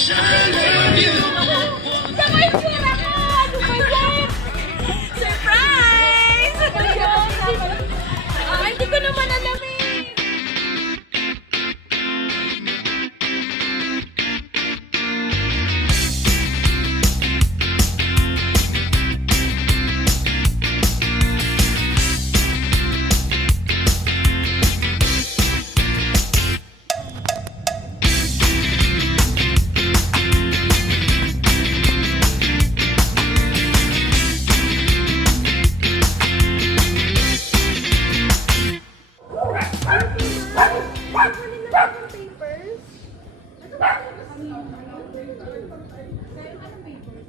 Sama yung pira ko! Ano ba yan? Surprise! Hindi ko naman alam eh.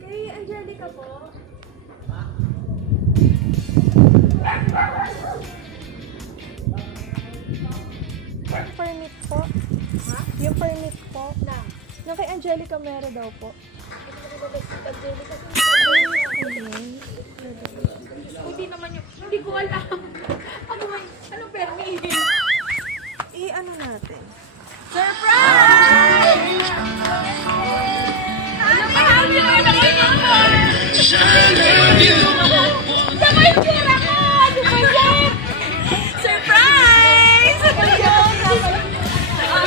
Kay Angelica po. Permit po. Ha? Yung permit po. Na. Yung kay Angelica meron daw po. Angelica. Okay. Hindi naman yung, hindi ko alam. Ano ba, ano permit? Ano natin? Surprise! Happy Sama yung pira ko! Ano ba yan? Surprise!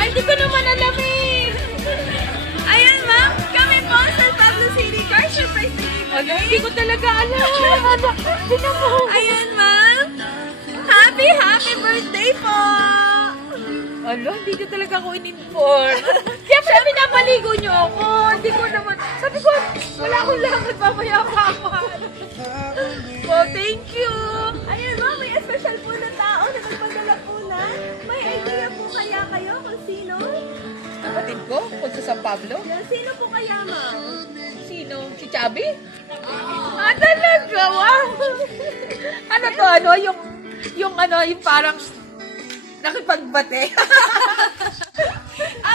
Hindi ko naman alam eh. Ayan ma'am, kami po sa Pablo City Car Surprise na hindi ko talaga alam. Ayan ma'am, happy birthday po! Alo, hindi ko talaga ako in-inform. Kaya pala pinapaligo niyo ako. Hindi ko naman, sabi ko, wala akong lakad, mamaya pa ako. Oh, thank you. Ayan ma'am, may special po na tao na nagpadala po na. May idea po kaya kayo kung sino? Kapatid ko, kung sa San Pablo. Sino po kaya ma'am? Sino? Si Chubby? Talaga? Wow! Ano to? Ano? Yung parang nakipagbate.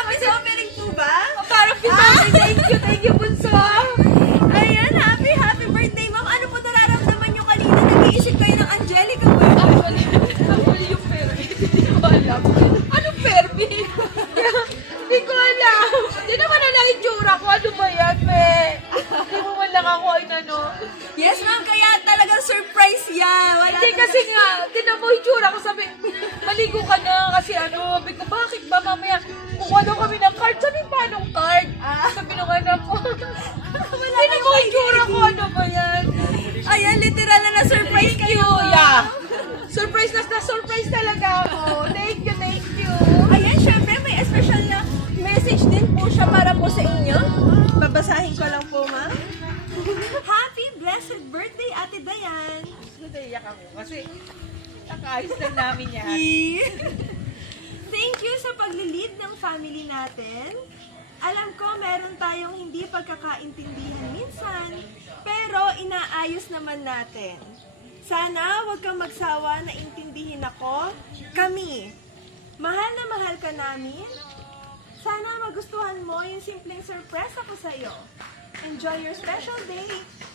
May sommering po ba? Parang pinapay. Thank you, bunso. Ayan, happy birthday ma'am. Ano po nararamdaman niyo kanina? Nag-iisip kayo ng Angelica po. Actually, yung permit, hindi ko alam. Anong permit? Hindi ko alam. Hindi naman na itsura ko. Ano ba yan, me? Hindi mo man lang ako ano. Yes ma'am, kaya talagang surprise yan. Wala Hindi kasi nga, tinan mo itsura ko, sabi, maligo ka na kasi ano, sabi ko, bakit ba mamaya, kukuha daw kami ng card, sabi, paanong card? Sabi nung anak ko, tinan mo itsura ko, ano ba yan? Ayan, literal na na-surprise Thank kayo. you, yeah. Surprise na surprise talaga ako. Thank you. Ayan, syempre may special na message din po siya para po sa inyo. Babasahin ko lang po, ma'am. Happy blessed birthday, Ate Dayan. Naiyak ako kasi nakaayos lang namin yan. Thank you sa paglilid ng family natin. Alam ko meron tayong hindi pagkakaintindihan minsan, pero inaayos naman natin. Sana huwag kang magsawa na intindihin ako, kami. Mahal na mahal ka namin. Sana magustuhan mo yung simpleng surprise ako sa'yo. Enjoy your special day.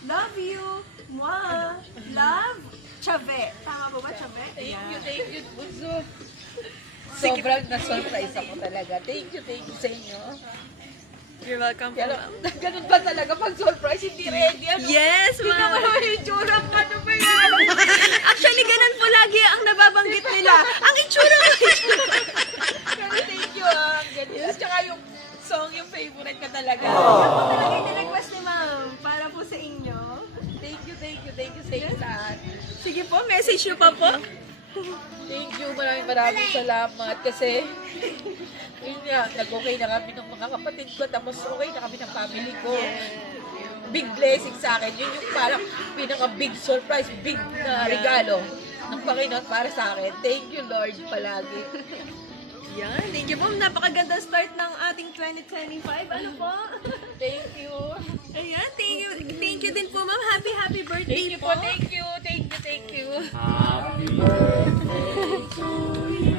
Love you. Mwah. Love, Chave. Tama ba Chave? Thank you, Bunso. Sobrang na-surprise ako talaga. Thank you sa inyo. You're welcome po, Pero, ma'am. ganun ba talaga pag surprise, hindi ready, ano? Yes, Hindi ma'am. naman naman yung itsura ko, ano ba yan? Actually, ganun po lagi ang nababanggit nila. Ang itsura ko. Pero thank you, ganun. At saka yung song, yung favorite ka talaga. Yan po talaga yung request ni ma'am para po sa inyo. Thank you sa inyo lahat. Sige po, message nyo pa po. Thank you, maraming salamat kasi yun nga, nag-okay na kami ng mga kapatid ko, tapos okay na kami ng family ko. Big blessing sa akin. Yun yung parang pinaka-big surprise, big na regalo ng Panginoon para sa akin. Thank you, Lord, palagi. Yan, thank you po. Napakaganda start ng ating 2025. Ano po? Thank you. Ayan, thank you din po ma'am. Happy birthday Thank you po, thank you. Happy birthday to you.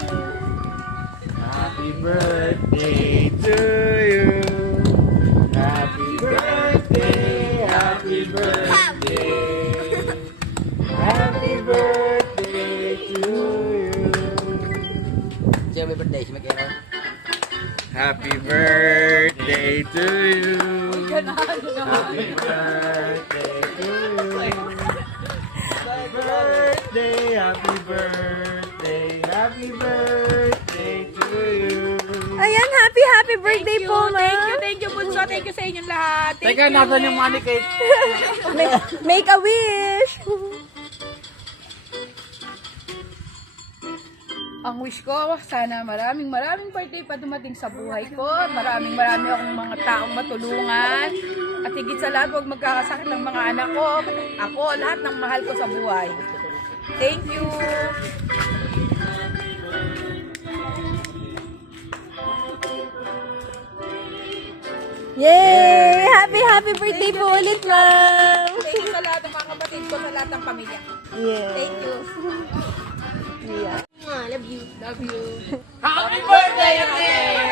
Happy birthday to you. Happy birthday, happy birthday. Happy birthday to you. Sino may birthday? Si Mag-Aaron? Happy birthday to you. Ganado naman. Happy birthday to you. Happy birthday, happy birthday, happy birthday to you. Ayan, happy birthday po, ma. Thank you, Bunso. Thank you sa inyong lahat. Thank Teka, you. nasan yung money cake? Make a wish. Ang wish ko, sana maraming birthday pa dumating sa buhay ko. Maraming akong mga taong matulungan. At higit sa lahat, huwag magkakasakit ng mga anak ko. Ako, lahat ng mahal ko sa buhay. Thank you. Yay! Happy birthday po ulit, ma'am. Thank you sa lahat ng mga kapatid ko, sa lahat ng pamilya. Yeah. Thank you. Yeah. Love you. Happy birthday, Ate!